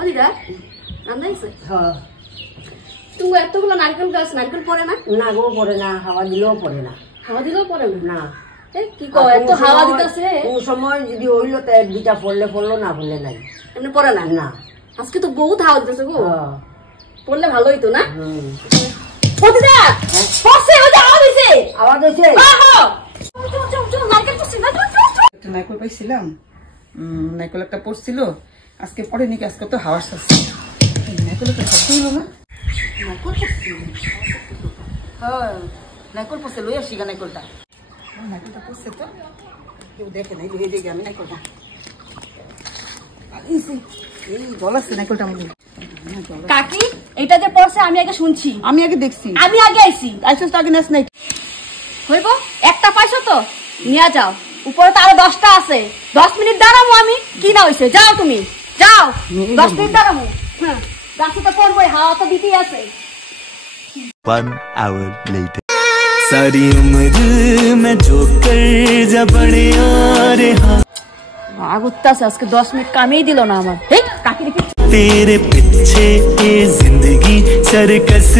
অদিদা রান্না হয়েছে? হ্যাঁ। তুমি এতগুলো নারকেল গাছ, নারকেল পড়ে না? না গো পড়ে না, হাওয়া দিলেও পড়ে না। হাওয়া দিলেও পড়ে না? না। কি কয় এত হাওয়া দিতেছে? কোন সময় যদি হইলো তো এক দুইটা পড়লে পড়লো, না পড়লে নাই। এমনি পড়ে না? না। আজকে তো বহুত হাওয়া দিতেছে গো। পড়লে ভালো হইতো না? অদিদা পড়ছে, ওই যে আওয়াজ হইছে। আওয়াজ হইছে? হ্যাঁ হ্যাঁ। চল নারকেল পড়ছে, একটা নারকেল পাইছিলাম, নারকেল একটা পড়ছিল, আজকে পড়েনি কি, আজকে তো হাওয়া আসছে। নারকেল একটা শব্দ হইল না? হ্যাঁ নারকেল পড়ছে, লই আসি গা নারকেলটা। নারকেলটা পড়ছে তো কেউ দেখে নাই, লইয়ে যাই আমি নারকেলটা। এই জল আসছে নারকেলটা আমাদের। কাকি এটা যে পড়ছে আমি আগে শুনছি, আমি আগে দেখছি, আমি আগে আইছি। আইসস তো আগে নাচ নাই হইব, একটা পাইছো তো নিয়ে যাও, উপরে তো আরো 10টা আছে। 10 মিনিট দাঁড়াবো আমি, কি না হইছে? যাও তুমি যাও, 10 মিনিট দাঁড়াবো। হ্যাঁ গাছে তো পড়বই, হাওয়া তো দিতেই আছে। 1 hour later सारी उम्र मैं जो कर जा बड़े और আগুত্তাছে আজকে 10 মিনিট কামেই দিল না আমার। কাকি দেখি तेरे पीछे ये जिंदगी सर्कस